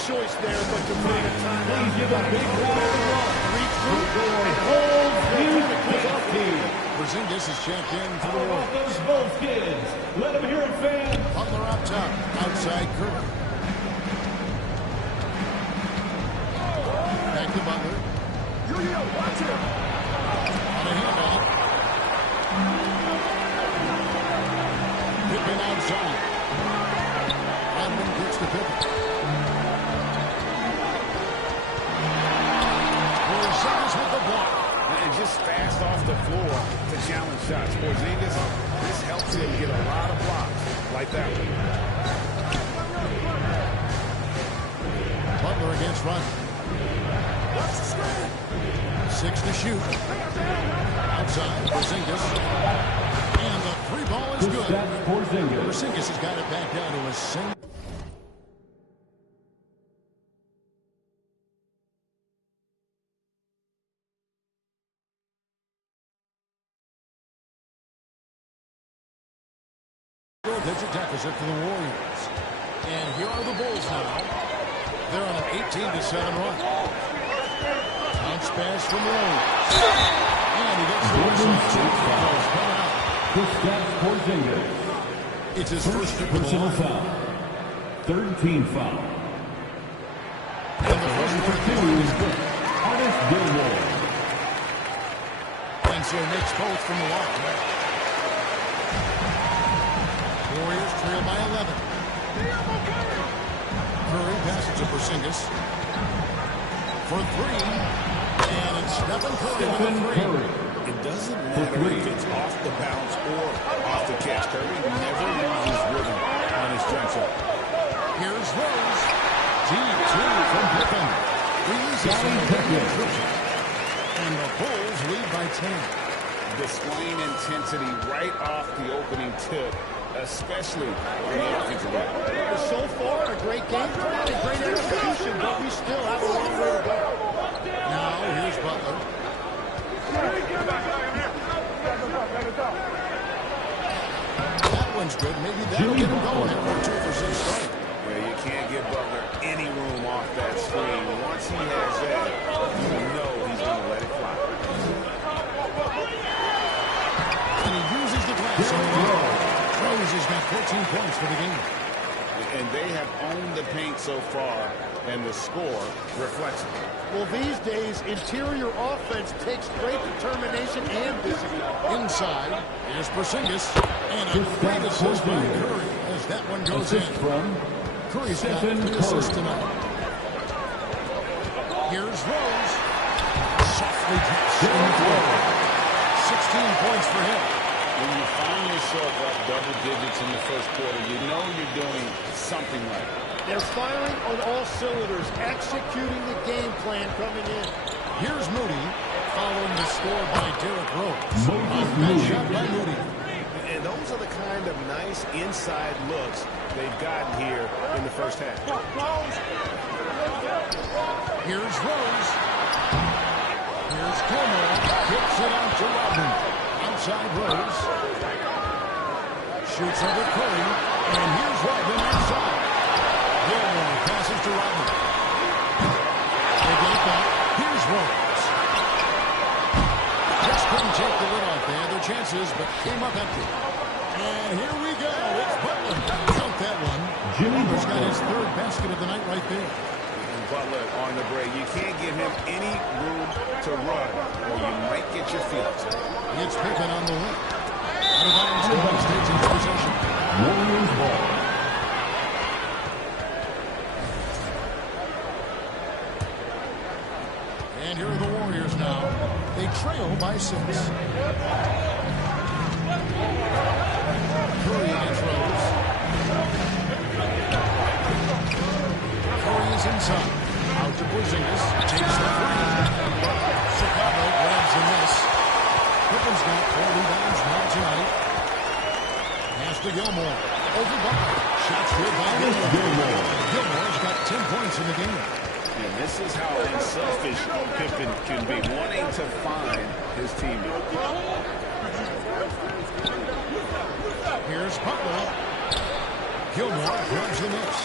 choice there but to bring a timeout. Please give a big round of applause. Regroup and hold the team. Porzingis is checked in for the Warriors. Those Bulls kids. Let them hear it, fans. Butler up top. Outside Curry. Back to Butler. Watch it. On a handoff. Pippen outside. Rodman gets the Pippen. Porzingis with the block. And just fast off the floor to challenge shots. Porzingis, this helps him get a lot of blocks like that one. Butler against Rodman. 6 to shoot. Outside, Porzingis. And the three ball is good. Porzingis has got it back down to a single. Digit deficit for the Warriors. And here are the Bulls now. They're on an 18-7 run. Bounce pass from Rose. And he gets the whistle. Coming out. It's his first personal foul. 13 foul. And the first one is good. Artist Gilmore. And so makes both from the line. Warriors trail by 11. Curry passes to Porzingis for three. And it's Stephen Curry with a three. It doesn't matter if it's off the bounce or off the catch. Curry never loses rhythm on his jump shot. Here's Rose. Deep two from Pippen. Releases from the Pippen. And the Bulls lead by 10. Displaying intensity right off the opening tip, especially in the offensive end. So far, a great game plan and great execution, but we still have a long way to go. Now, here's Butler. That one's good. Maybe that'll get him going after 2 for 6 straight. Well, you can't give Butler any room off that screen. Once he has that, you know he's going to let it fly. And he uses the glass on the road. Rose has got 14 points for the game. And they have owned the paint so far, and the score reflects it. Well, these days, interior offense takes great determination and discipline. Inside, here's Porzingis. And a great assist by Curry as that one goes in. Curry's got 3 assists tonight. Here's Rose. Softly taps in the floor. 16 points for him. When you find yourself up double digits in the first quarter, you know you're doing something right. They're firing on all cylinders, executing the game plan coming in. Here's Moody, following the score by Derrick Rose. Nice shot by Moody. And those are the kind of nice inside looks they've gotten here in the first half. Here's Rose. Here's Gilmore. Kicks it out to Rodman. Outside Rose. Shoots over Curry. And here's Rodman outside. Gilmore passes to Rodman. They get it back. Here's Rose. Just couldn't take the lid off. They had their chances, but came up empty. And here we go. It's Butler. Count that one. Butler's got his 3rd basket of the night right there. And Butler on the break. You can't give him any room to run, or you might get your feelings. It's Pippen on the wing. Out of bounds, Golden State's in possession. Warriors ball. And here are the Warriors now. They trail by 6. Curry against Rose. Curry is inside. Out to Porzingis. Takes the 3. Chicago grabs the miss. Pippen's got 4 rebounds now tonight. Pass to Gilmore. Over Butler. Shots good by Gilmore. Gilmore's got 10 points in the game. And this is how unselfish Pippen can be, wanting to find his teammate. Here's Butler. Gilmore grabs the miss.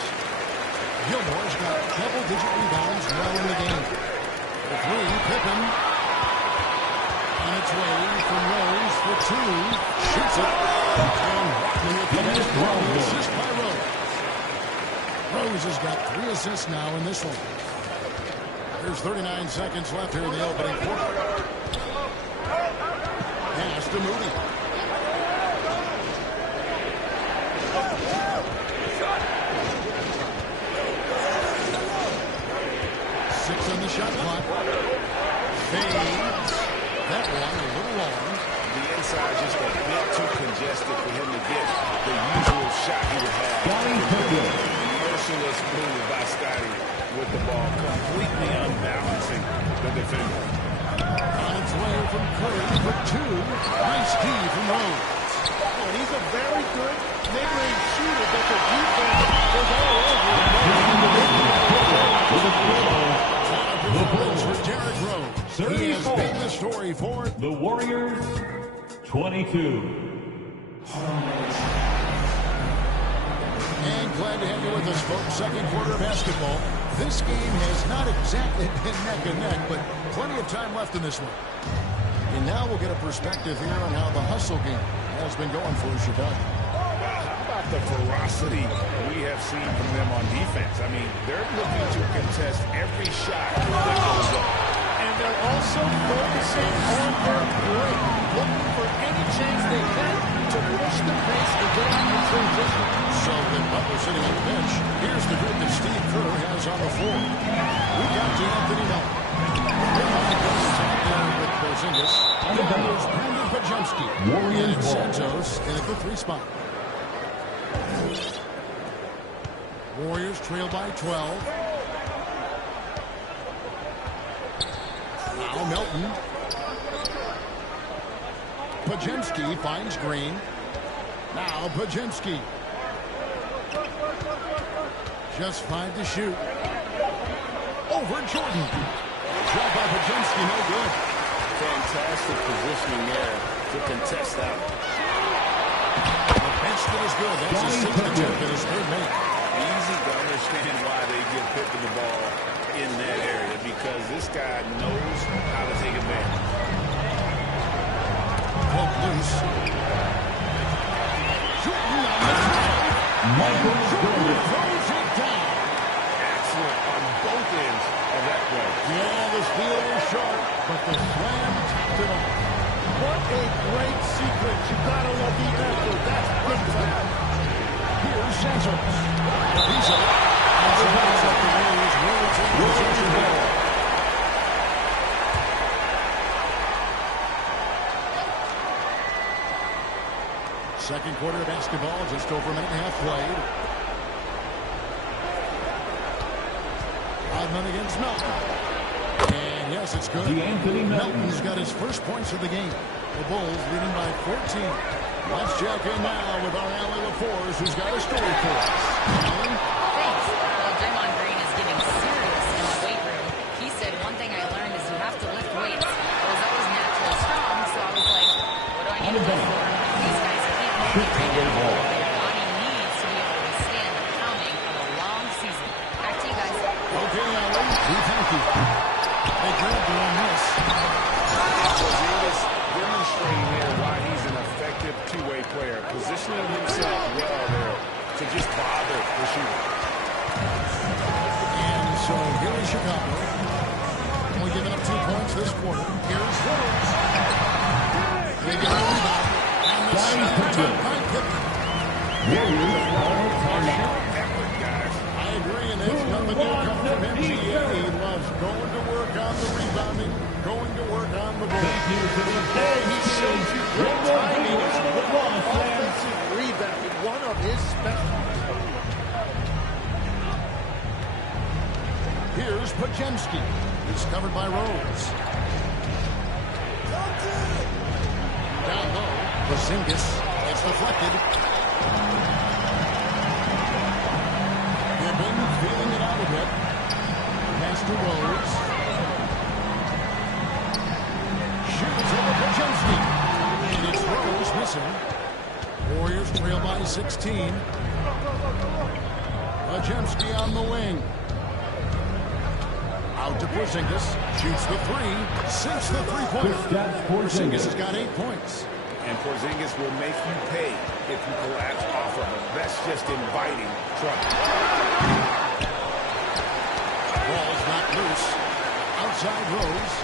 Gilmore's got double-digit rebounds now in the game. The three, Pippen. On its way from Rose for two. Shoots it. And the assist by Rose. Rose has got 3 assists now in this one. There's 39 seconds left here in the opening quarter. Pass to Moody. On the shot clock. Fades. That one a little long. The inside just a bit too congested for him to get the usual shot he would have. Merciless move by Scotty with the ball, completely unbalancing the defender. On its way from Curry for two. Nice D from Rose. Oh, he's a very good mid-range shooter, but the defense was all over him. For Derrick Rose. He has been the story for the Warriors, 22. And glad to have you with us, folks. Second quarter of basketball. This game has not exactly been neck and neck, but plenty of time left in this one. And now we'll get a perspective here on how the hustle game has been going for Chicago. How about the ferocity we have seen from them on defense? I mean, they're looking to contest every shot that goes up. And they're also focusing on their break, looking for any chance they can to push the pace and get out in transition. So the Butler sitting on the bench. Here's the group that Steve Kerr has on the floor. We've got Anthony Melton. With Porzingis. There's Brandon Pajemski. And Santos in at the 3 spot. Warriors trail by 12. Now Melton. Pajemski finds Green. Now Pajemski. Just 5 to shoot. Over Jordan. Shot by Pajemski, no good. Fantastic positioning there to contest that. The bench that is good. That's his 6th attempt and his 3rd make. Easy to understand why they get hit to the ball in that area, because this guy knows how to take advantage. Poke loose. Shooting on the Michael Jordan throws it down. Excellent on both ends of that play. Yeah, the steal was sharp, but the slam topped it off. What a great sequence. You gotta love the effort. That's big time. Here's Santos. He's up. And the Warriors will take possession ball. Second quarter of basketball, just over a minute and a half played. Rodman against Melton. And yes, it's good. Melton's got his first points of the game. The Bulls leading by 14. Let's check in now with our Allie LaForce, who's got a story for us. Thanks. Well, Draymond Green is getting serious in the weight room. He said, one thing I learned is you have to lift weights. I was always naturally strong, so I was like, what do I need to lift for? These guys keep moving right now. Their body needs to be able to withstand the pounding of a long season. Back to you guys. Okay, Allie, we thank you. They grabbed her on this. Demonstrating here why he's an effective two-way player, positioning himself well there to just bother the shooter. And so here is Chicago. Only giving up 2 points this quarter. Here's Rose. They get a rebound. And the shot by Pippen. I agree, and it's nothing new come from MGA. He loves going to work on the rebounding, going to work on the ball. Hey, he shows you great timing as well. Offensive rebounding, one of his specialties. Here's Pajemski. He's covered by Rose. Down low, Porzingis. It's deflected. Pippen feeling it out a bit. Pass to Rose. Shoots over Pajemski. And it's Rose missing. Warriors trail by 16. Pajemski on the wing. Out to Porzingis. Shoots the three. Sinks the three-pointer. Porzingis has got 8 points. And Porzingis will make you pay if you collapse off of him. That's just inviting trouble. Ball's not loose. Outside Rose.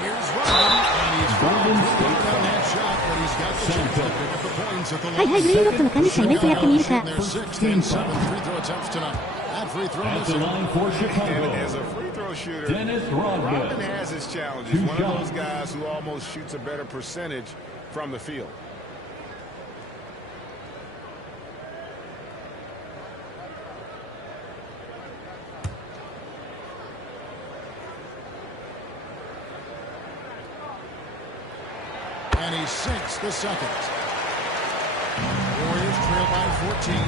Here's Rodman. And he's fouled on that shot, but he's got the chance to pick up the points at the line. はいはい、グリーンロックの管理者イベントやってみるか。 Their 6th and 7th free throw attempts tonight. That free throw At the missing. line for And Chicago, as a free throw shooter, Dennis Rodman. Rodman has his challenges. Two One of those shots. guys who almost shoots a better percentage from the field. And he sinks the second. Warriors trail by 14.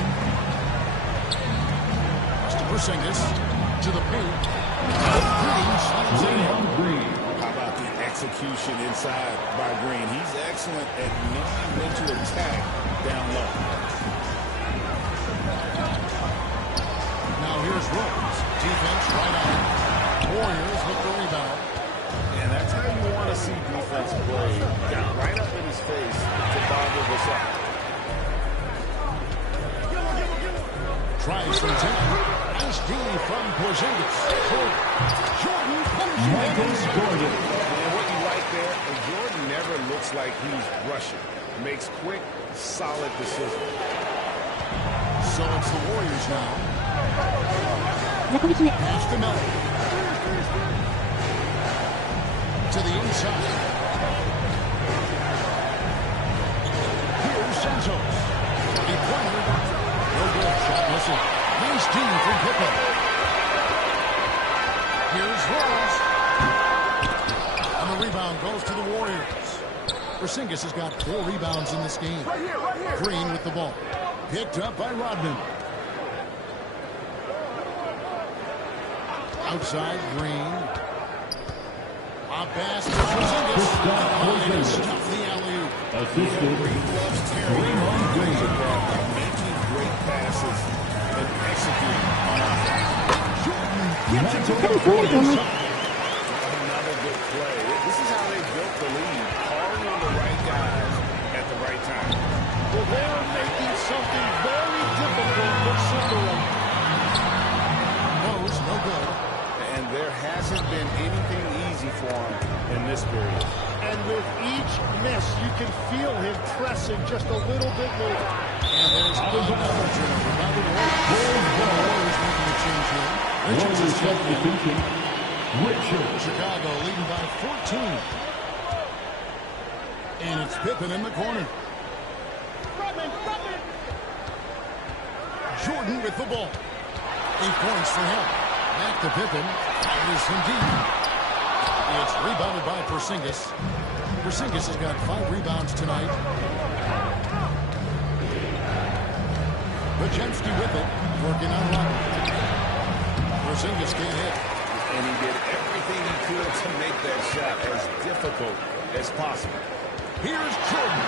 Pass to Porzingis. To the paint. Green slams it in. Green. How about the execution inside by Green? He's excellent at knowing when to attack down low. Now here's Rose. Defense right on. Warriors with the rebound. And that's how you want to see defense play. Got right up in his face to bother this up. Tries from 10. Nice D from Porzingis. Jordan Michael Jordan. And what you like there, and Jordan never looks like he's rushing. Makes quick, solid decisions. So it's the Warriors now. 中引き目。 Pass to Miller. To the inside. Here's Santos. Three-pointer. No good. Shot missing. Nice team from Pippen. Here's Rose. And the rebound goes to the Warriors. Porzingis has got 4 rebounds in this game. Green with the ball. Picked up by Rodman. Outside, Green. A pass to Porzingis. And stuffed the alley-oop. Assisted. Draymond Green. Making great passes and executing on offense. Another good play. This is how they built the lead. Calling on the right guys at the right time. Well, they're making something very difficult for Cinderella. Rose, no good. And there hasn't been anything easy for him in this period. And with each miss, you can feel him pressing just a little bit more. And there's another turnover by the Warriors making a change here. Richards is checked in. Richards. Chicago leading by 14. And it's Pippen in the corner. Jordan with the ball. 8 points for him. Back to Pippen. Fires from deep. It's rebounded by Porzingis. Porzingis has got 5 rebounds tonight. Pajemski with it. Working on Rodman. Porzingis can't hit. And he did everything he could to make that shot as difficult as possible. Here's Jordan.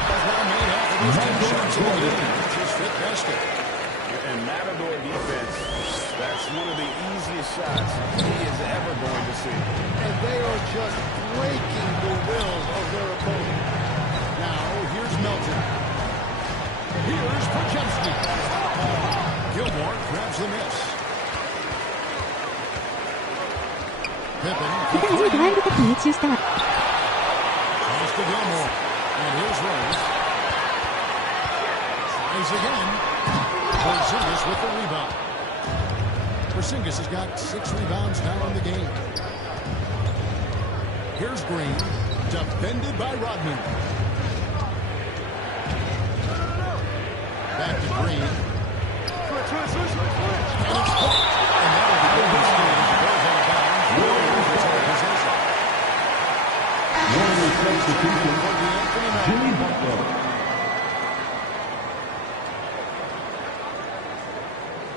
Has now made half of his 10 shots in the game. His fifth basket. And Matador defense, that's one of the easiest shots he is ever going to see. And they are just breaking the will of their opponent. Now, here's Melton. Here's Pajemski. Gilmore grabs the miss. Pippen. また初めてワールドカップに熱中したわ。 Pass to Gilmore. And here's Rose. Tries again. Porzingis with the rebound. Porzingis has got 6 rebounds now in the game. Here's Green. Defended by Rodman. Back to Green. And it's caught. And that'll be good. Goes out of bounds. Warriors retain possession. Warriors substitution. Jimmy Butler.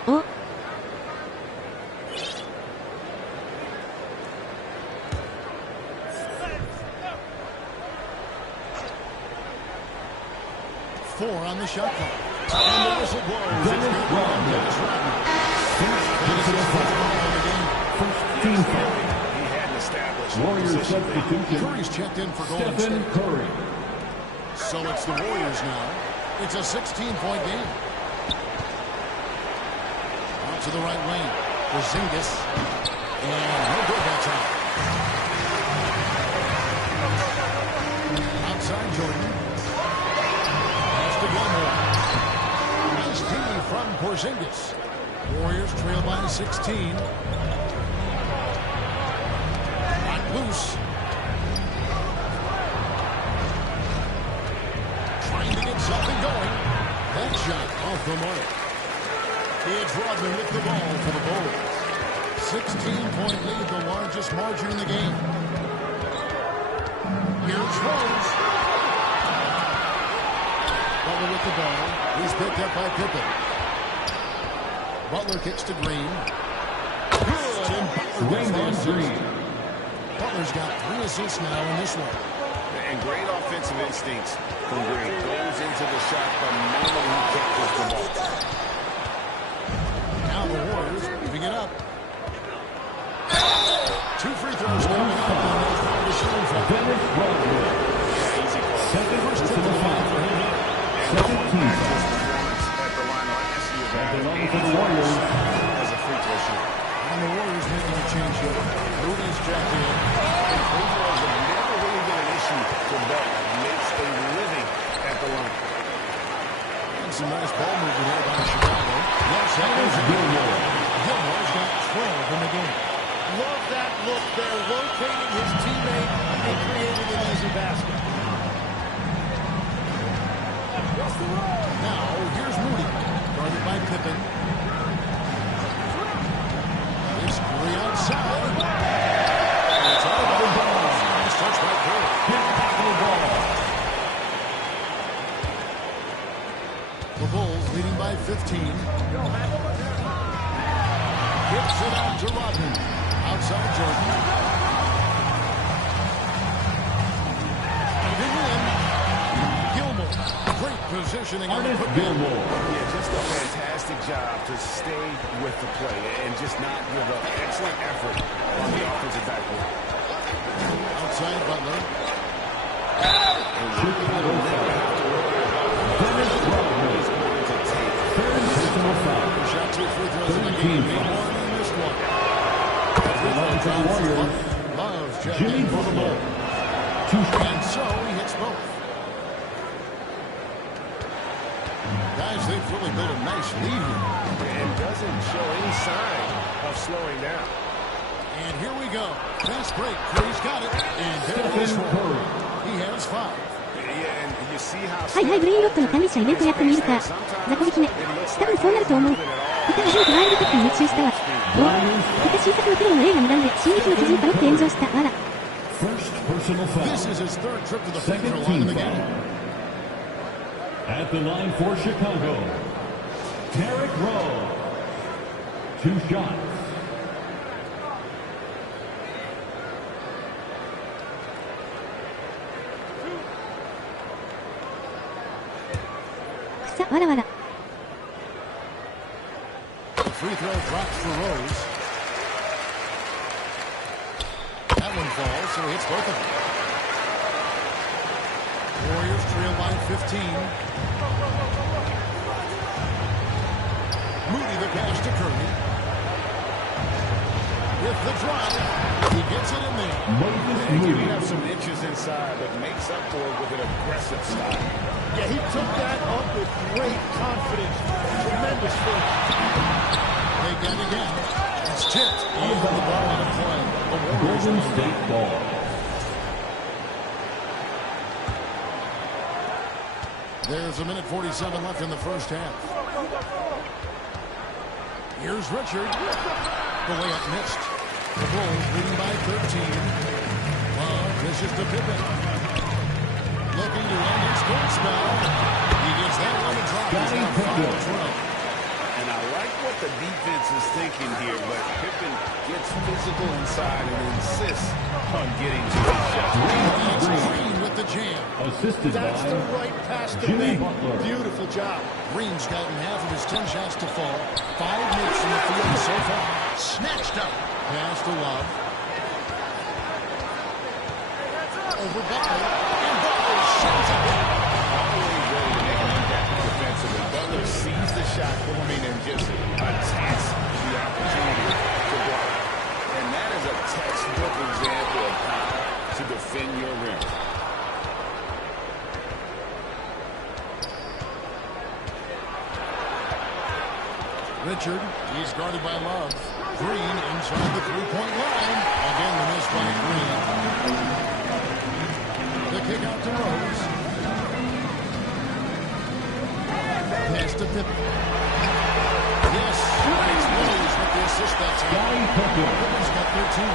Oh. 4 on the shot clock. And the whistle blows. It's going to be on Dennis Rodman. First team foul. He hadn't established Warriors position there. substitution. Curry's checked in for Golden Stephen State. Curry. So it's the Warriors now. It's a 16-point game. Out to the right wing. Porzingis. And no good that time. Outside Jordan. Pass to Gilmore. Nice D from Porzingis. Warriors trail by 16. Not loose. Trying to get something going. That shot off the mark. It's Rodman with the ball for the Bulls. 16-point lead, the largest margin in the game. Here's Rose. Butler with the ball. He's picked up by Pippen. Butler kicks to Green. Good, and Butler gets the assist. Butler's got 3 assists now in this one. And great offensive instincts from Green. Goes into the shot the moment he catches the ball. Now the Warriors moving it up. 2 free throws coming up, and there's foul to shoot for Dennis Rodman. Second First to the personal foul foul. for him. Second team foul. At the line last year, At the line for the Warriors. as a free throw shooter. And the Warriors making a change here. Rudy's checked in. Free throws have never really been an issue for Butler. Makes a living at the line. And some nice ball movement here by Chicago. Yes, that is Gilmore. Gilmore's got 12 in the game. Love that look there, rotating his teammate and creating an easy basket. Now, here's Moody. Guarded by Pippen. It's Curry outside. It's out of the ball. Nice touch by Curry. The Bulls leading by 15. Gets it out to Rodman. Outside Jordan. And in. Gilmore. Great positioning on the Artist putback. Gilmore. Yeah, just a fantastic job to stay with the play and just not give up. Excellent effort on the offensive backboard. Outside Butler. Chicago foul. Dennis Rodman. Third personal foul. Shot 2 free throws in the 13 game. foul. One in this one. The line for the Warriors. Loves checking Jimmy for the Butler. ball. 2 shots. And so he hits both. Guys, they've really built a nice lead here. And doesn't show any sign of slowing down. And here we go. Fast break. Curry's got it. And there it is. Stephen Curry. He has 5. Yeah, and you see how はいはい、ブレインロットの管理者イベントやってみるか。雑魚引きね。多分そうなると思う。また初めてワイルドカップに熱中したわ。おまた新作のプレイの例が無断で進撃の巨人パロって炎上した。わら。 First personal foul. This is his 3rd trip to the free Second throw line in the team game. foul. At the line for Chicago, Derrick Rose. 2 shots. くさ、わらわら。 Free throw drops for Rose. That one falls, so he hits both of them. Warriors trail by 15. Moody the pass to Curry. With the drive, he gets it in there. Moses He Moody. have some inches inside, but makes up for it with an aggressive style. Yeah, he took that up with great confidence. Tremendous finish. They get it again. It's tipped. And the ball out of play. The Warriors Golden will State ball. There's a minute 47 left in the first half. Here's Richard. The layup missed. The Bulls leading by 13. Dishes to Pippen. Looking to end his goal spell. He gets that one to drop. He's Johnny now Pippen. 5-12. And I like like what the defense is thinking here, but Pippen gets physical inside and insists on getting to the shot. Green with the jam. Assisted That's the by right pass to Jimmy make. Butler. Beautiful job. Green's gotten half of his 10 shots to fall. 5 makes from the field so far. Snatched up. Pass to Love. Over Butler. And Butler shoots it. Always ready to make an impact defensively. Butler sees the shot forming and just attacks the opportunity to block. And that is a textbook example of how to defend your rim. Richard, he's guarded by Love. Green inside the three-point line. Again, the miss by Green. The kick out to Rose. Pass to Pippen. Yes, it's Rose with the assist that time. Pippen's got 13.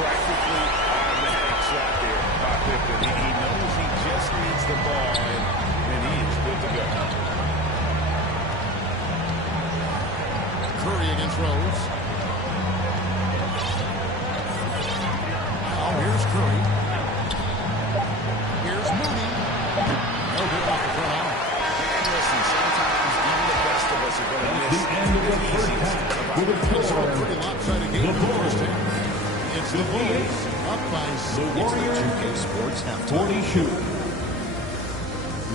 Practically automatic shot there by Pippen. He knows he just needs the ball, and he is good to go. Curry against Rose. Now here's Curry. Here's Moody. No good off the front arm. And listen, sometimes even the best of us are going to miss the end of the first half with a It's a score. pretty lopsided game in the first half. It's the Bulls up by 6. The Warriors 2K Sports halftime. 40 shoot.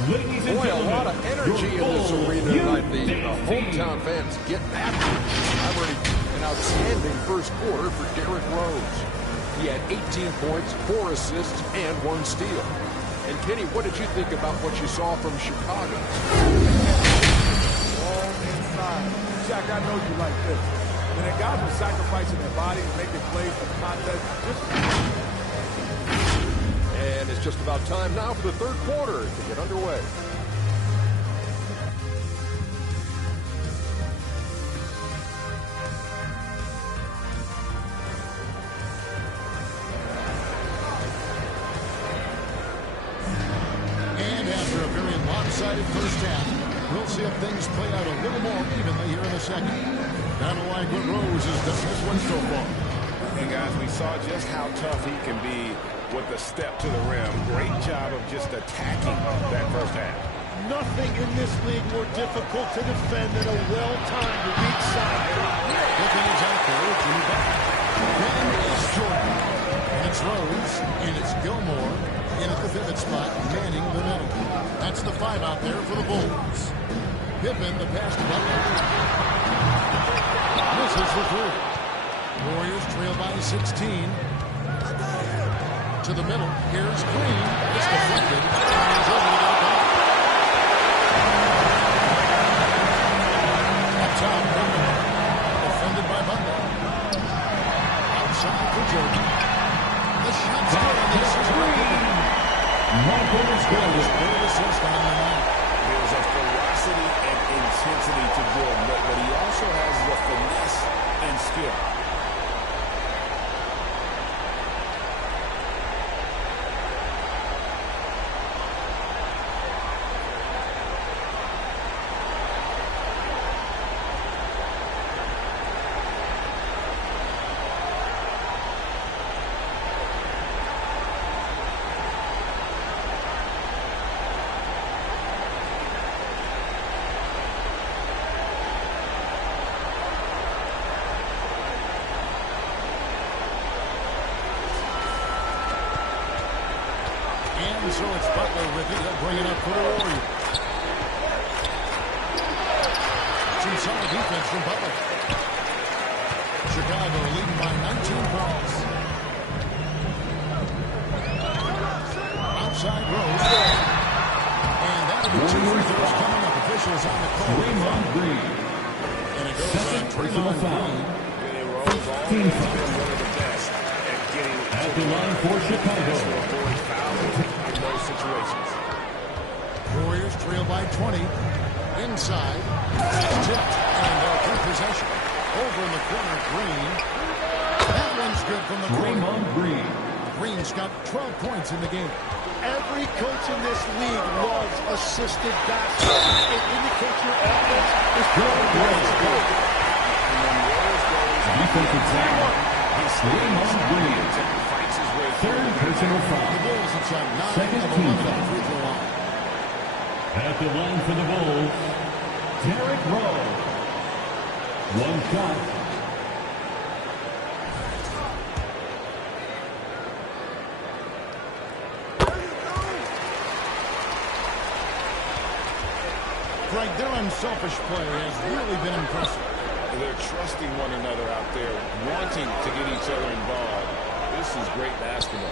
Ladies and Boy, a gentlemen, lot of energy your in this Bulls arena tonight. The USA hometown fans get after it. I've already an outstanding first quarter for Derrick Rose. He had 18 points, 4 assists, and 1 steal. And Kenny, what did you think about what you saw from Chicago? All inside. Shaq, I know you like this. When the guys are sacrificing their bodies, making plays for the contest, just... And it's just about time now for the third quarter to get underway. And after a very lopsided first half, we'll see if things play out a little more evenly here in the second. I don't like what Rose has done this one so far. And guys, we saw just how tough he can be with a step to the rim. Great job of just attacking that first half. Nothing in this league more difficult to defend than a well-timed weak side. Looking is out there, Jimmy Butler. Then it's Jordan. And it's Rose, and it's Gilmore in at the pivot spot, manning the middle. That's the 5 out there for the Bulls. Pippen, the pass to Butler. Misses the 3. Warriors trail by 16. To the middle. Here's Green. It's deflected. And he's over to get it back. Up top, Pippen. Defended by Butler. Outside for Jordan. The shot's good on this is Green. Michael's goal. Great assist on the night. There's a ferocity and intensity to Jordan, but he also has the finesse and skill. And so it's Butler with it. He'll bring it up for the Warriors. Some solid defense from Butler. Chicago leading by 19 points. Outside Rose. And that'll be 2 free throws coming up. Officials on the call. Draymond Green. And it goes on Personal Draymond foul. Green. Billy Rose always been one of the best at getting At the line for Chicago. avoid fouls in those situations. Warriors trail by 20. Inside. It's tipped. And they'll keep possession. Over in the corner, Green. That one's good from the corner. Draymond Green. Green's got 12 points in the game. Every coach in this league loves assisted basketball. It indicates your offense is playing great. Defensive foul. Draymond Green. Third personal foul. The Bulls have shot 9 Second of team 11 foul. free throw line. At the line for the Bulls, Derrick Rose. One shot. Greg, their unselfish play has really been impressive. They're trusting one another out there, wanting to get each other involved. This is great basketball.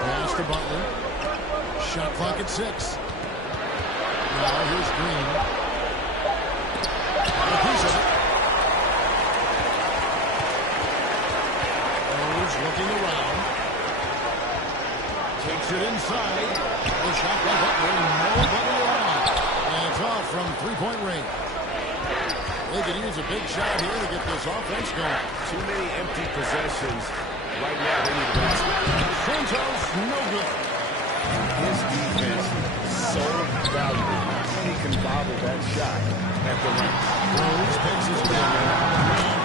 Pass to Butler. Shot clock at 6. Now here's Green. A piece of it. Rose looking around. Takes it inside. The shot by Butler. Nobody around. And it's off from three-point range. They could use a big shot here to get this offense going. Too many empty possessions. Right now, they need a basket. Santos, no good. His defense so valuable. He can bobble that shot at the rim. Rose paces down.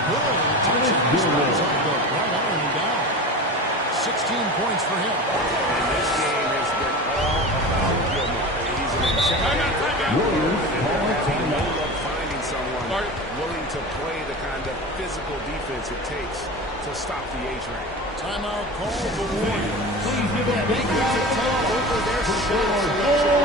Good. Takes it. Starts up the right iron down. 16 points for him. And this game has been all about Gilmore. He's an intimidating Warriors call a timeout. finding someone willing to play the kind of physical defense it takes to stop the age range. Timeout call the Warriors. Please give a big It's a time over their shot selection.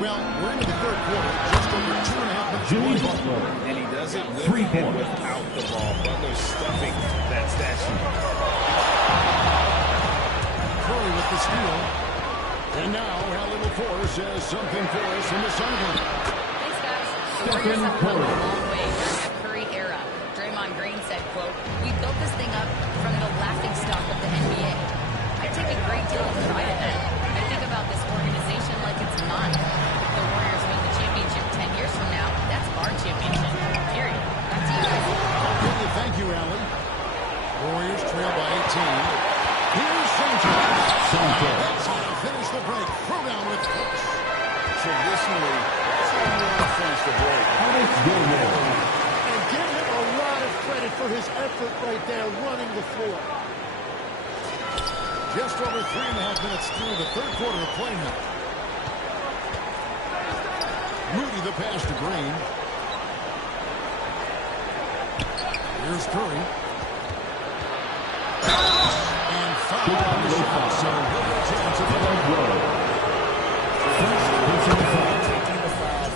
Well, we're into the third quarter. Just over 2.5 minutes. Jimmy Butler. And he does it with 3 and points. without the ball. Butler's stuffing that stat sheet. Curry with the steal. And now Allie LaForce has something for us from the sideline. Thanks, guys. The Warriors have come a long way during the Curry era. Draymond Green said, quote, "We built this thing up from the laughingstock of the NBA. I take a great deal of pride in that. I think about this organization like it's mine. If the Warriors win the championship 10 years from now, that's our championship. Period." Back to you guys. Okay, thank you, Allie. Warriors trail by 18. Here's Santos. That's how to finish the break. Throw down with Cooks. Traditionally, that's how you want to finish the break. Alex Gilmore. And give him a lot of credit for his effort right there running the floor. Just over 3.5 minutes through the third quarter of play now. Moody the pass to Green. Here's Curry. And foul on the shot, so he'll get a chance at the right row.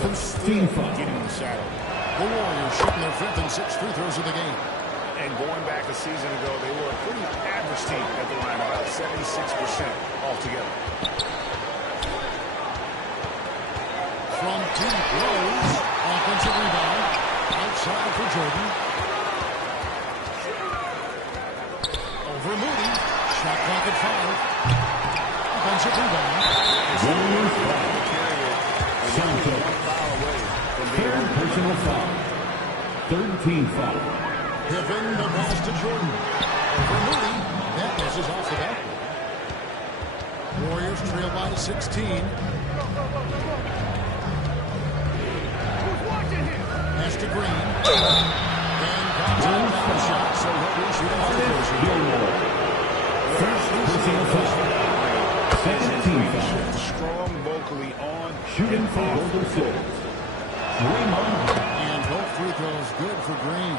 First team foul. Getting in the shadow. The Warriors shooting their 5th and 6th free throws of the game. And going back a season ago, they were a pretty average team at the line, about 76% altogether. From deep, Rose. Offensive rebound. Outside for Jordan. Over Moody. Shot clock at 5. Offensive rebound. Warriors foul. Santos. Third personal foul. Third team foul. Pippen the pass to Jordan. Over Moody. That misses off the back. Warriors trail by 16. Pass to Green. And contact on the shot, so he'll be shooting free throws. Gilmore. First personal foul. Second team foul. Strong vocally on. Shooting for Golden State. Draymond. And both free throws good for Green.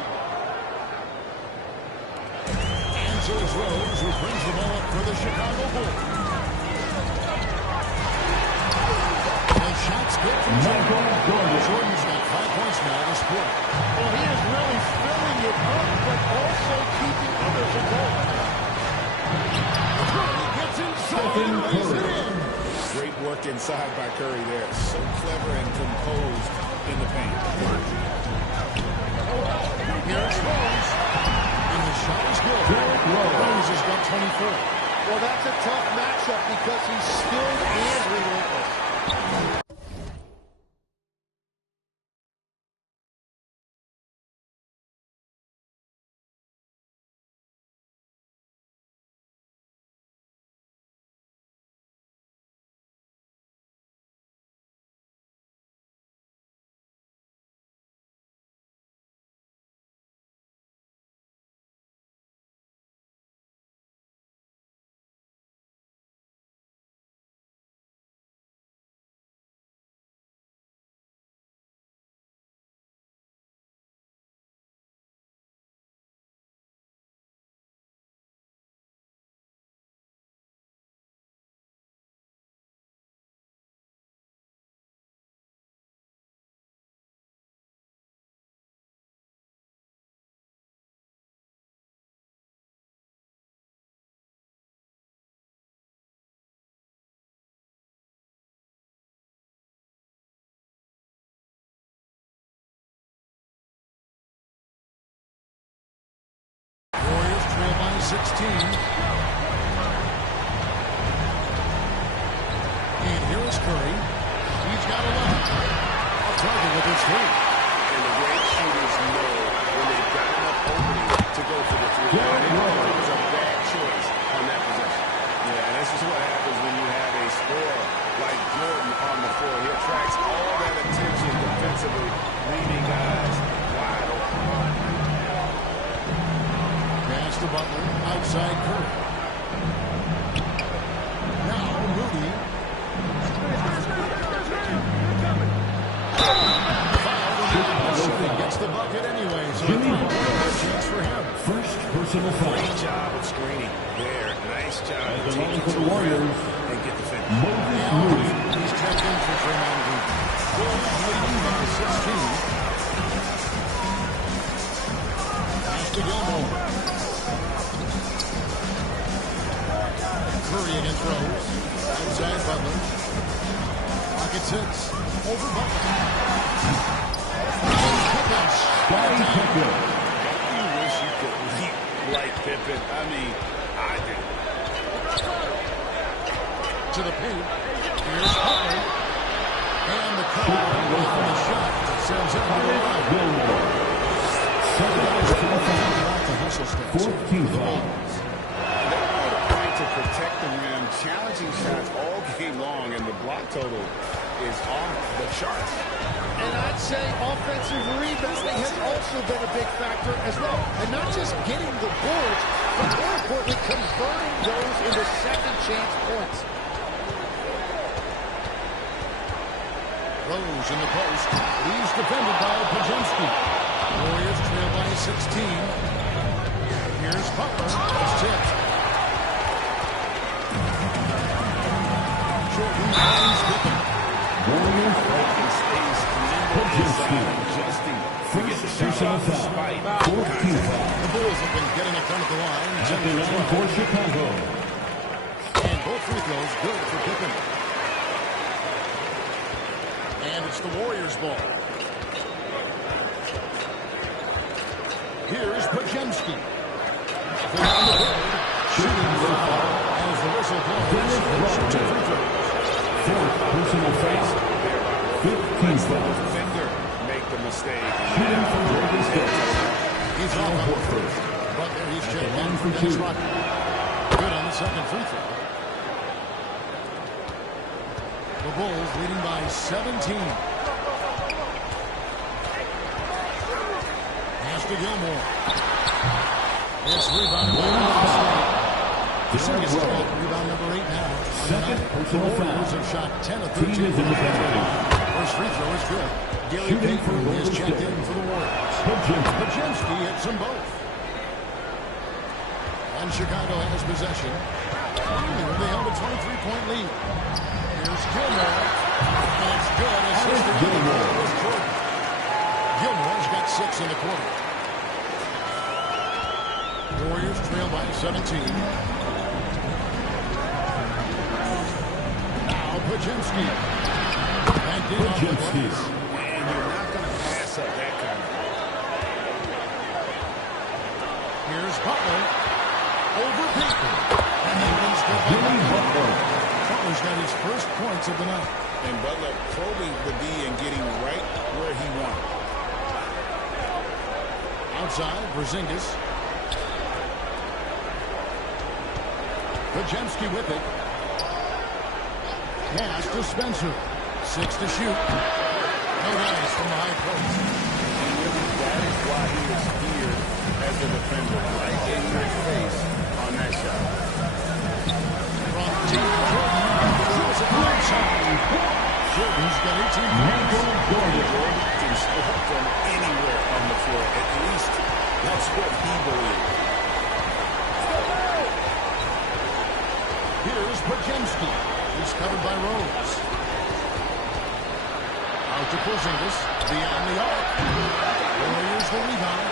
And so is Rose, who brings the ball up for the Chicago Bulls. The shot's good from Jordan. Jordan's got 5 points now to split. Well, he is really filling it up, but also keeping others involved. Curry gets inside and lays it in. Great work inside by Curry there. So clever and composed in the paint. Here's Rose. And the shot is good. Rose has got 24. Well, that's a tough matchup because he's skilled and relentless. 16. And here is Curry. He's got 11. Off target with his three. And the great shooters know when they've got enough opening to go for the three. It was a bad choice on that possession. Yeah, and this is what happens when you have a scorer like Jordan on the floor. He attracts all that attention defensively, leaving guys wide open. Pass to Butler, outside Curry. Now Moody. Foul. Gets the bucket anyway, so it's a chance for him. First personal foul. Great job of screening there. Nice job At of the line taking for to the the Warriors, rim and get the finish. Moses Moody. He's checked in for Draymond Green. Bulls leading by 16. Pass to Gilmore. Curry against Rose. Outside Butler. Pocket 6. Over Butler. Scottie Pippen. You wish you could leap like Pippen. I mean, I do. To the paint. Here's Butler. And the cut on the shot. Sends it on the line. Gilmore. 14 fouls. They made a point to protect the rim, challenging shots all game long, and the block total is off the charts. And I'd say offensive rebounding has also been a big factor as well. And not just getting the boards, but more importantly, converting those into second chance points. Rose in the post. He's defended by Podziemski. Warriors trail by 16. Here's Butler. It's tipped. Jordan finds Pippen. Warriors Making space, nimble inside, adjusting to get the shot off despite 14 fouls. The Bulls have been getting it done at the line. At the line for Chicago. And both free throws good for Pippen. And it's the Warriors' ball. Here's Podziemski. They're on the board. Shooting foul as the whistle blows. Two free throws. Fourth personal foul. 15 fouls. defender make the mistake. Shooting from Golden State. He's off on the first. But he's checked in for Dennis Rodman. Good on the second free throw. The Bulls leading by 17. Pass to Gilmore. It's rebounded by Rodman. Porzingis has got rebound number 8 now. Second personal The Warriors foul. have shot 10 of Team 13 is in the penalty. First free throw is good. Gary Shooting for Payton is Golden checked State. in for the Warriors. Podziemski. Podziemski hits them both. And Chicago has possession. They held a 23-point lead. Here's Gilmore. And it's good. Assisted Gilmore. was Jordan. Gilmore's got 6 in the quarter. Warriors trail by 17. Now Podziemski. Banked in off the Podziemski. glass. And you're not going to pass up that kind of ball. Here's Butler. Over Pippen. And he wins the Jimmy Butler. Butler's got his first points of the night. And Butler probing the D and getting right where he wanted. Outside, Porzingis. Podziemski with it. Pass to Spencer. 6 to shoot. No dice from the high post. And really, that is why he is feared as a defender. Right in your face on that shot. From deep, Jordan drills it outside. Jordan's got 18 points. Jordan can score from anywhere on the floor. At least that's what he believes. Here's Podziemski. He's covered by Rose. Out to Porzingis. Beyond the arc. Warriors the rebound.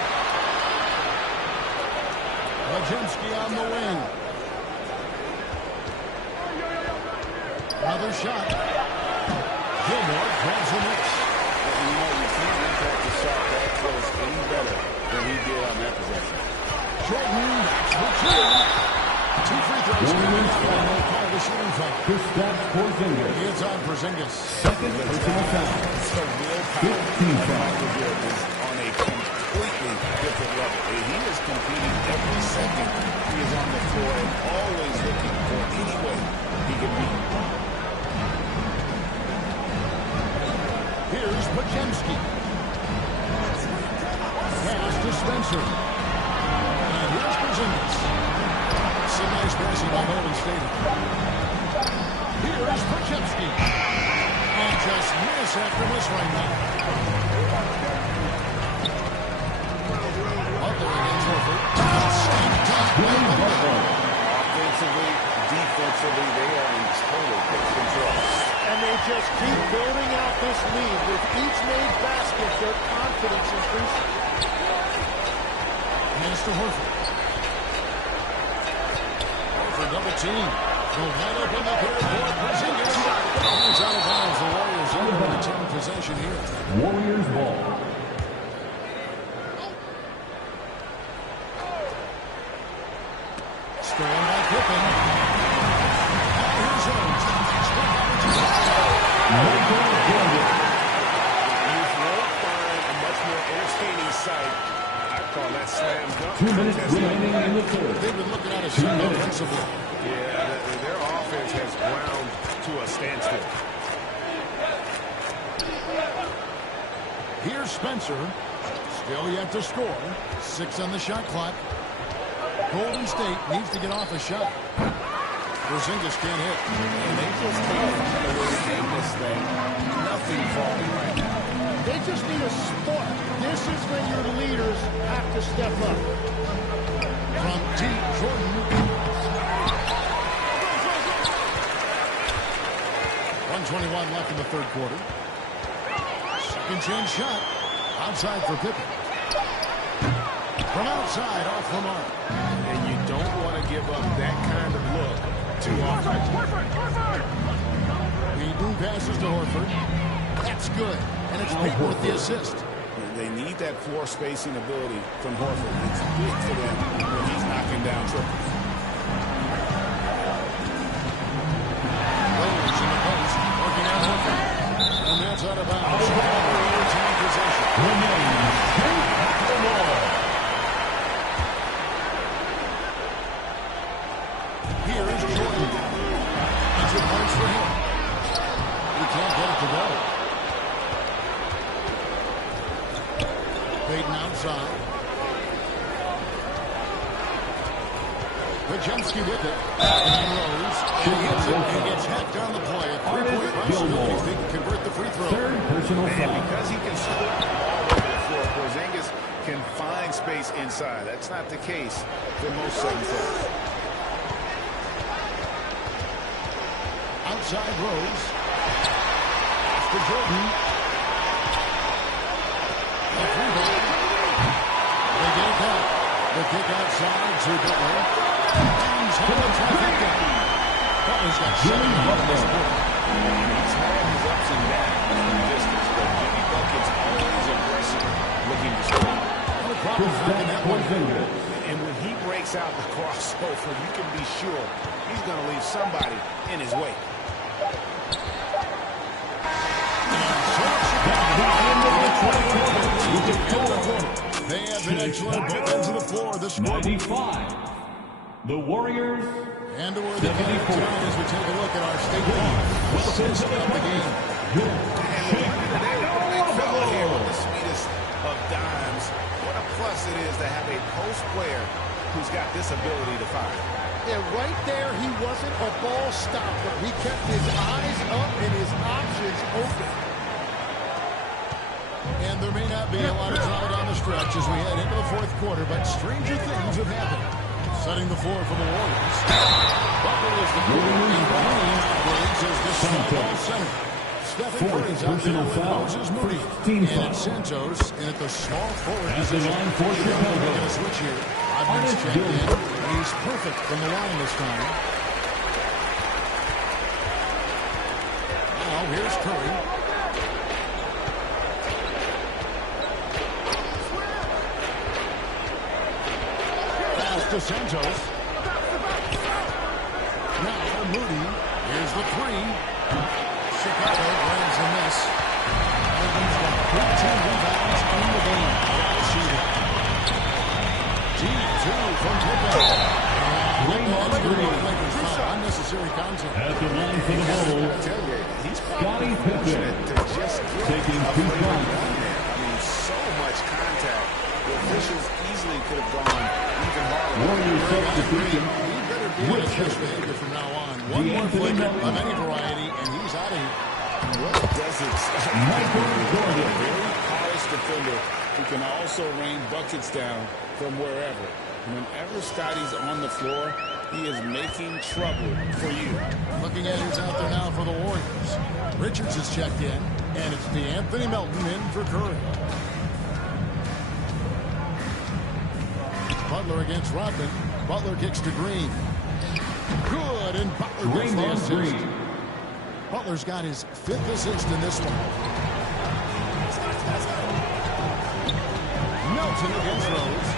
Podziemski on the wing. Another shot. Gilmore grabs the miss. And you know, you can't impact the shot that close any better than he did on that possession. Jordan, that's for 2. Kristaps Porzingis. He is on Porzingis. Second personal foul. The willpower 15 fouls. is on a completely different level. He is competing every second he is on the floor and always looking for any way he can beat. Here's Podziemski. Pass to Spencer. And here's Porzingis. Some nice passing by Golden State. Here's Podziemski. And just miss after miss right now. Butler against Horford. Offensively, defensively, they are in total control. And they just keep building out this lead. With each made basket, their confidence increases. Hands to Horford. Horford double team. Go right up in the third court. Porzingis. He's out of bounds. The Warriors are going to take possession here. Warriors ball. Stolen by Pippen. Here's Jones. You won't find a much more entertaining sight. I call that slam dunk. 2 minutes remaining in the third. They've been looking at a shot offensively. Yeah, their offense has ground to a standstill. Here's Spencer. Still yet to score. 6 on the shot clock. Golden State needs to get off a shot. Porzingis can't hit. And they just can't find a way to game this thing. Nothing falling right now. They just need a spark. This is when your leaders have to step up. From deep, Jordan. 1:21 left in the third quarter. Second chance shot. Outside for Pippen. From outside, off the mark. And you don't want to give up that kind of look too often. Beaton passes to Horford. That's good. And it's Pippen with the assist. They need that floor spacing ability from Horford. It's big for them when he's knocking down triples. Rose in the post, working on Horford. And that's out of bounds. Time possession. Here is Jordan. 2 points for him. He can't get it to go. Payton outside. Podziemski with it. And Rose. And he hits it. He gets hacked on the play. A 3-point possibility if they can convert the free throw. Third personal And foul. because he can score all over the floor, Porzingis can find space inside. That's not the case for most 7-footers. Outside Rose. After Jordan. A free ball. They get it back. The kick outside to Butler. He's had a trifecta. Butler's got 7 on this quarter. He's had his ups and downs in distance, but Jimmy Bucket's always aggressive, looking to score. No problem making that one. And when he breaks out the crossover, you can be sure he's going to leave somebody in his wake. They have been excellent both ends of the floor this quarter. 95. The Warriors. And to where they get it tonight as we take a look at our state farm. Assist of the game. The sweetest of dimes. What a plus it is to have a post player who's got this ability to fire. Yeah, right there, he wasn't a ball stopper. He kept his eyes up and his options open. And there may not be a lot of drama down the stretch as we head into the fourth quarter, but stranger things have happened. Setting the floor for the Warriors. Butler is the leader in Green operates as the small ball center. Stephen Curry's out there with Moses Moody. And Santos in at the small forward position. We're going to switch here. Rodman's checked in. He's perfect from the line this time. Now here's Curry. Pass to Santos. Now Moody Here's the three. Chicago grabs a miss. Irvin's got 13 rebounds in the game. Deep two from Pippen. Unnecessary contact. At the line for the Bulls, Scottie Pippen taking 2 shots. I mean, so much contact. The officials easily could have gone even harder. Warriors substitution. He better be in his behavior from now on. One more flick of any variety, and he's out of here. What does it say? Michael Jordan. Very polished defender who can also rain buckets down from wherever. Whenever Scotty's on the floor, he is making trouble for you. Looking at who's out there now for the Warriors. Richards has checked in, and it's Anthony Melton in for Curry. Butler against Rodman. Butler kicks to Green. Good, and Butler gets the assist. Butler's got his 5th assist in this one. Melton against Rose.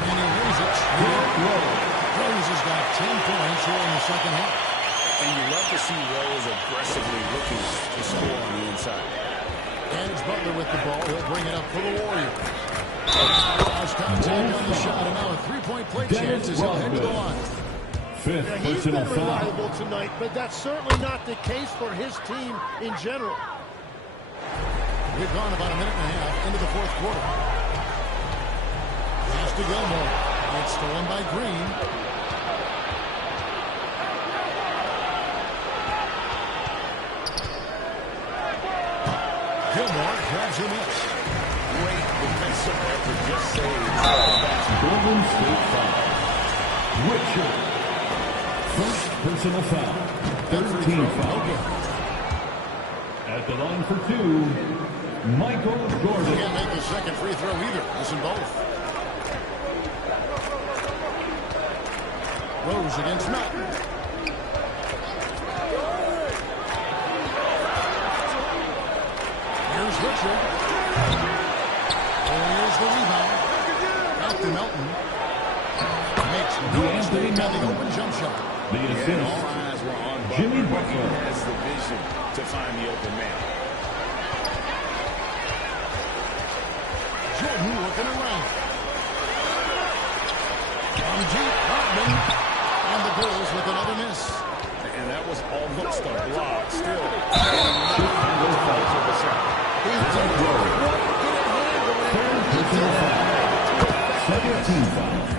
And he lays it. Rose has got 10 points here in the second half. And you love to see Rose aggressively looking to score on the inside. And it's Butler with the ball. He'll bring it up for the Warriors. Lost contact on the shot, and now a 3-point play chance as he'll head to the line. 5th He's personal been foul. reliable tonight, but that's certainly not the case for his team in general. We've gone about a minute and a half into the 4th quarter. Pass to Gilmore. It's stolen by Green. Gilmore grabs a miss. Great defensive effort, just saved. Golden State foul. Richard. First personal foul. 13 foul. At the line for 2, Michael Jordan. Can't make the second free throw either. Missing both. Rose against Melton. Here's Richard. Here's the rebound. Back to Melton. Makes no mistake on the open jump shot. The All assist. eyes were on Jimmy Butler. He Butler. has the vision to find the open man. Jordan looking around. From deep, Rodman. And the Bulls with another miss. And that was almost a block. Still.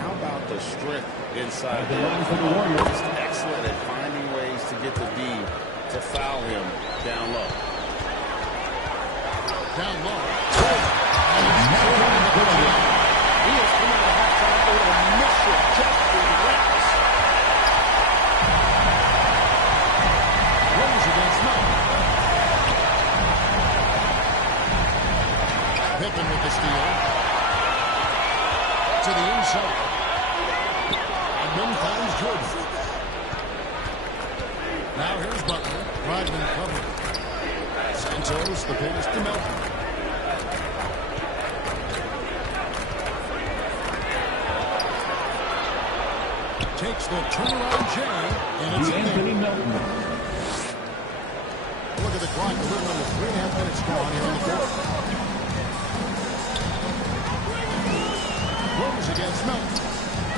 How about the strength inside the line for the Warriors? Just excellent at finding ways to get the D to foul him down low. Down low. He has come out of halftime with a mission, just relentless. Rose against Melton. Pippen with the steal. To the inside. And then finds Jordan. Now here's Butler. Rodman covered. Santos, the pass to Melton. Takes the turnaround J, and it's in there. Melton. Look at the clock, a little under 3.5 minutes gone here in the fourth. Rose against Melton.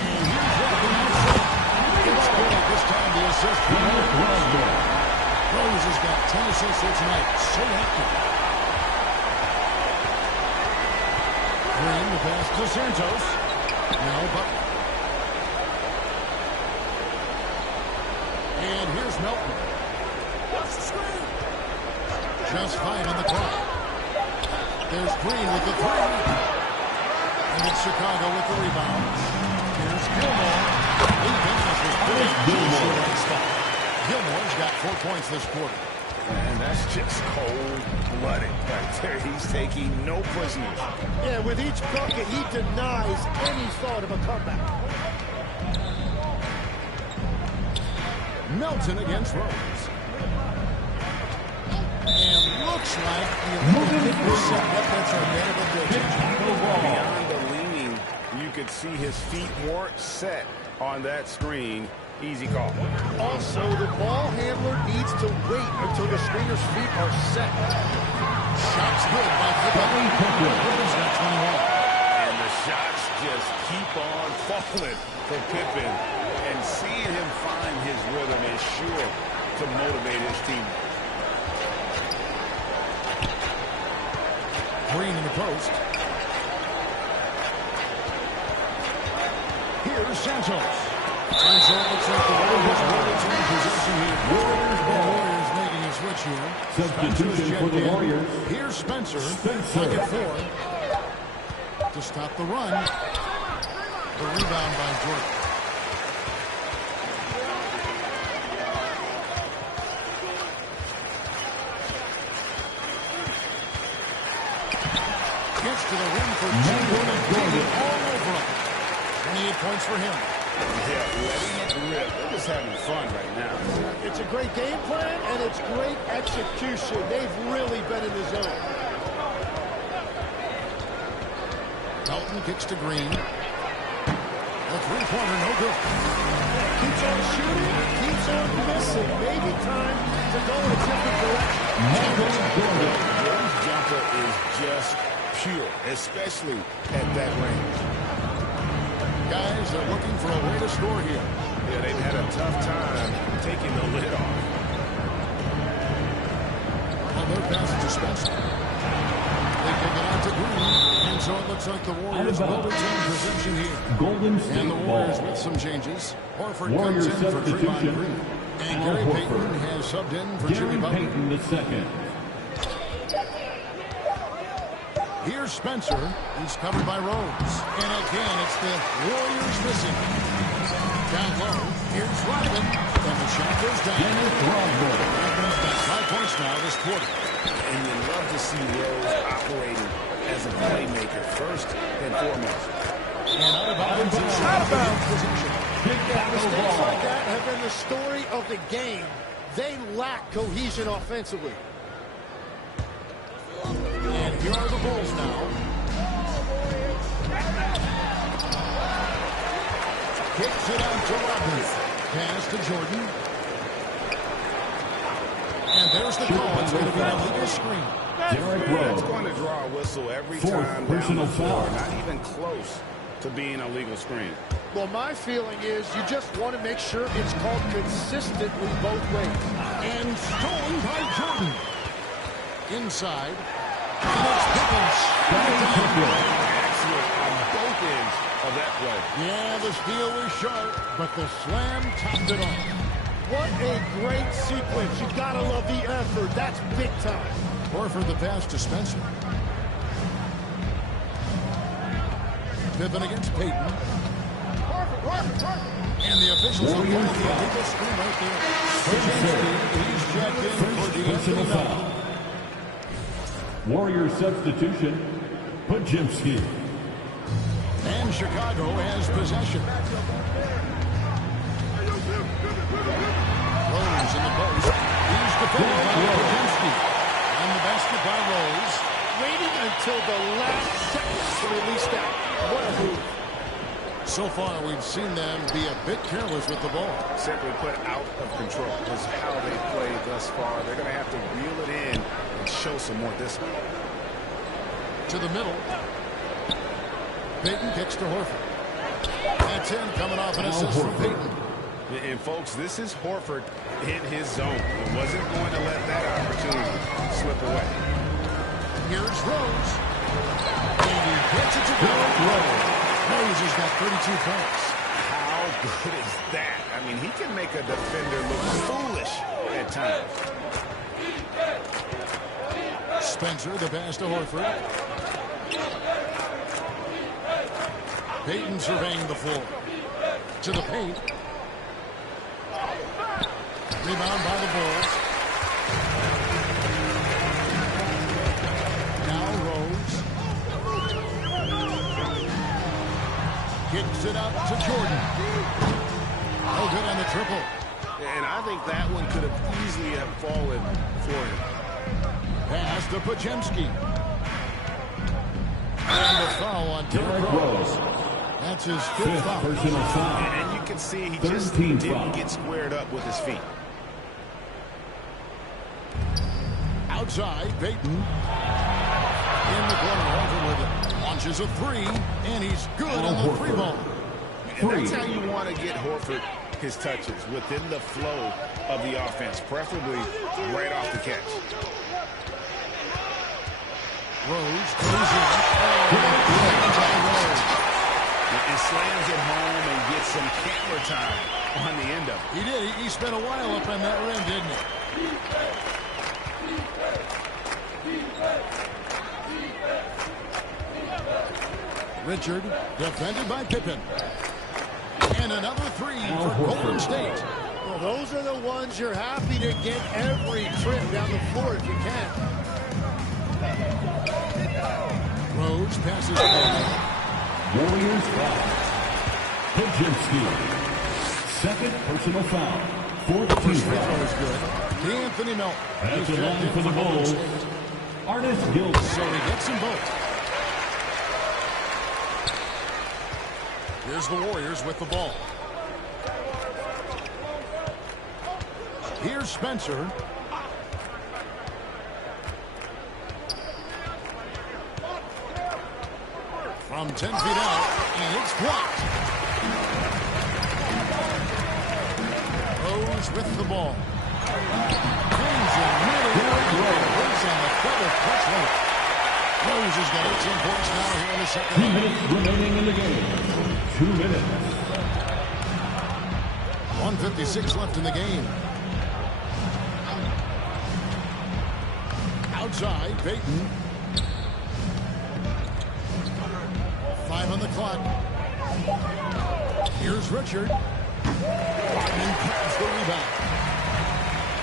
And here's Rodman outside. It's good this time, the assist from Rose. Rose has got 10 assists here tonight. So active. Green, the pass to Santos. Now Butler. And here's Melton. Just 5 on the clock. There's Green with the 3. And it's Chicago with the rebound. Here's Gilmore. Gilmore's got 4 points this quarter. And that's just cold-blooded right there. He's taking no prisoners. Yeah, with each bucket, he denies any thought of a comeback. Melton against Rose. And looks like the 50% efforts are better than Beyond the leaning, you could could see his feet weren't set on that screen. Easy call. Also, the ball handler needs to wait until the screener's feet are set. Shots good by Pippen. Pippen's got 21. And the shots just keep on falling for Pippen. And seeing him find his rhythm is sure to motivate his team. Green in the post. Here's Santos. And so it looks like the Warriors will retain possession here. Warriors making a switch here. Substitution for the Warriors. Here's Spencer. Second four. To stop the run. The rebound by Jordan. Gets to the rim for Jordan. All over him. 28 points for him. Yeah, letting it rip. They're just having fun right now. It's a great game plan, and it's great execution. They've really been in the zone. Dalton kicks to Green. A three-pointer, no good. Keeps on shooting, keeps on missing. Maybe time to go in a different direction. Jordan's jumper is just pure, especially at that range. Guys are looking for a way to score here. Yeah, they've had a tough time taking the lid off. And their pass to Spencer. They kick it out to Green. And so it looks like the Warriors will retain possession here. Golden State And the Warriors ball. with some changes. Horford Warriors comes in for Draymond substitution. Green. And Al Gary Horford. Payton has subbed in for Jimmy Gary Butler. Payton the second. Here's Spencer. He's covered by Rose. And again, it's the Warriors missing. Down low. Here's Rodman. And the shot goes down. Rodman's got 5 points now this quarter. And you love to see Rose operating as a playmaker first and foremost. And out of bounds. Position. Mistakes like that have been the story of the game. They lack cohesion offensively. And here are the Bulls now. Kicks it out to Rodman. Pass to Jordan. And there's the call. It's going to be a legal screen. Derrick It's Rose. going to draw a whistle every Fourth time down personal the floor. foul. Not even close to being a legal screen. Well, my feeling is you just want to make sure it's called consistently both ways. And stolen by Jordan. Inside. And it's Pippen. Excellent on both ends of that play. Yeah, the steal was sharp, but the slam topped it off. What a great sequence. You got to love the effort. That's big time. Horford the pass to Spencer. Pippen against Payton. And the officials are calling the illegal screen right there. He's checked in for the Personal foul. Warrior substitution. Pajimski. And Chicago has possession. Rose in the post. He's defended by Pajimski. And the basket by Rose. Waiting until the last second to release that. What a move. So far, we've seen them be a bit careless with the ball. Simply put, out of control is how they played thus far. They're going to have to reel it in and show some more discipline. To the middle. Payton kicks to Horford. That's in, coming off an assist from Payton. And folks, this is Horford in his zone. He wasn't going to let that opportunity slip away. Here's Rose. And he gets it to Rose. Rose has got 32 points. How good is that? I mean, he can make a defender look foolish at times. Spencer, the pass to Horford. Payton surveying the floor. To the paint. Rebound by the Bulls. Now Rose. Kicks it out to Jordan. Oh, good on the triple. And I think that one could have easily have fallen for him. Pass to Pajimski. And the foul on Derrick Rose. That's his fifth Fifth foul. personal foul. And you can see he Third just team didn't foul. get squared up with his feet. Outside, Peyton. In the corner, Horford with it. Launches a three, and he's good on the three ball. And that's how you want to get Horford his touches, within the flow of the offense, preferably right off the catch. Rose goes in. And slams it home and gets some camera time on the end of it. He did. He spent a while up on that rim, didn't he? Richard, defended by Pippen. And another three for Golden State. Well, those are the ones you're happy to get every trip down the floor if you can. Rose passes the ball. Warriors foul. Pidgeonski. Second personal foul. Fourth team First free throw foul. is good. Anthony Melton. At the He's line checked for in the Golden Bulls, State. Artis Gilbert. So he gets them both. Here's the Warriors with the ball. Here's Spencer. From 10 feet out, and it's blocked. Rose with the ball. Cleans it middle. Rose on the double clutch layup. Rose has got 18 points now here in the second 2 half. minutes remaining in the game. 2 minutes. 1:56 left in the game. Outside, Peyton. 5 on the clock. Here's Richard. Rodman grabs the rebound.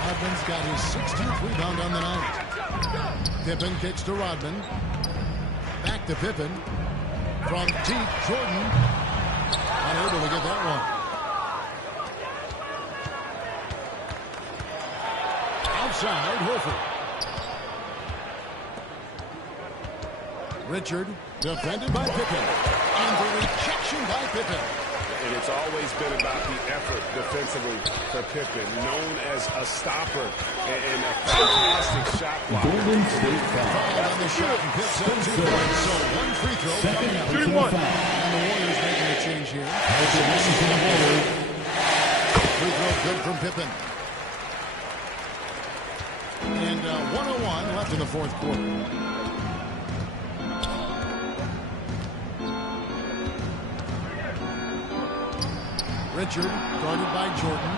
Rodman's got his 16th rebound on the night. Pippen kicks to Rodman. Back to Pippen. From deep, Jordan. Unable to get that one. Outside, Horford. Richard, defended by Pippen. And the rejection by Pippen. And it's always been about the effort defensively for Pippen, known as a stopper and a fantastic shot blocker. Golden State foul. Fouled on the shot and Pitt's up 2 points. So one free throw coming out. Personal foul. And the Warriors making a change here. At the line for the Bulls, Free throw good from Pippen. And 1:01 left in the fourth quarter. Richard, guarded by Jordan.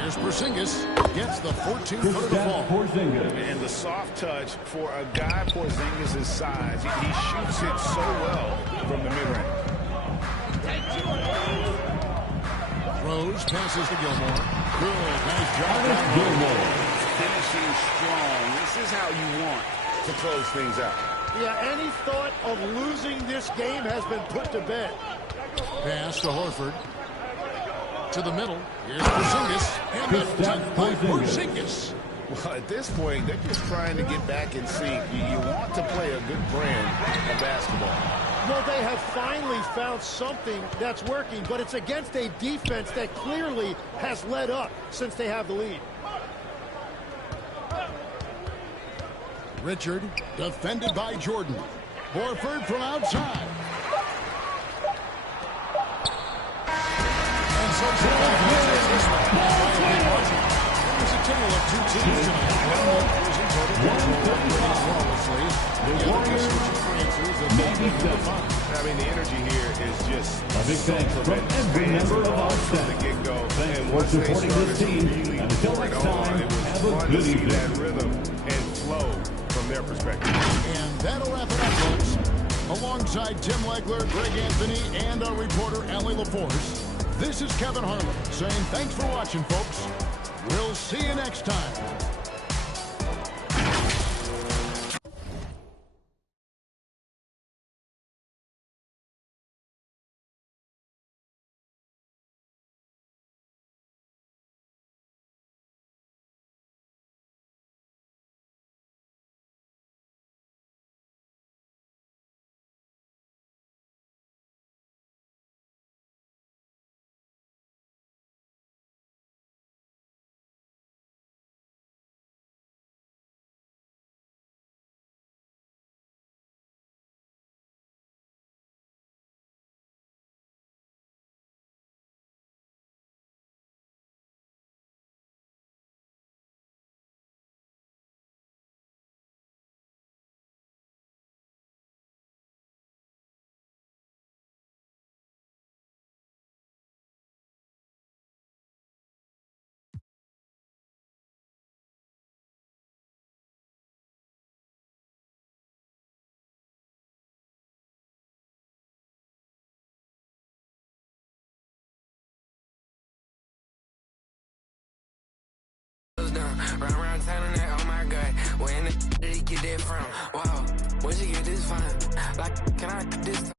Here's Porzingis. Gets the 14-footer to fall. Kristaps Porzingis. And the soft touch for a guy Porzingis' size. He shoots it so well from the mid-range. Rose passes to Gilmore. Good, nice job. Gilmore. Finishing strong. This is how you want to close things out. Yeah, any thought of losing this game has been put to bed. Pass to Horford. To the middle. Here's Porzingis. And the dunk by Porzingis. Well, at this point, they're just trying to get back in sync. You want to play a good brand of basketball. Well, they have finally found something that's working, but it's against a defense that clearly has led up since they have the lead. Richard, defended by Jordan. Horford from outside. And so takes this one by a big margin. There's a total of 2 teams tonight. One losing total. Flawlessly. The Warriors switching franchises and making the fun. I mean, the energy here is just A big so thanks from tremendous. every member of our From the staff. get-go. Thanks And for once they supporting this started team. really Until pouring next on, time, it was have a fun good to see evening. that rhythm and flow from their perspective. And that'll wrap it up, folks. Alongside Tim Legler, Greg Anthony, and our reporter, Allie LaForce, this is Kevin Harlan saying thanks for watching, folks. We'll see you next time. get that from? Wow, where'd you get this from? Like, can I this?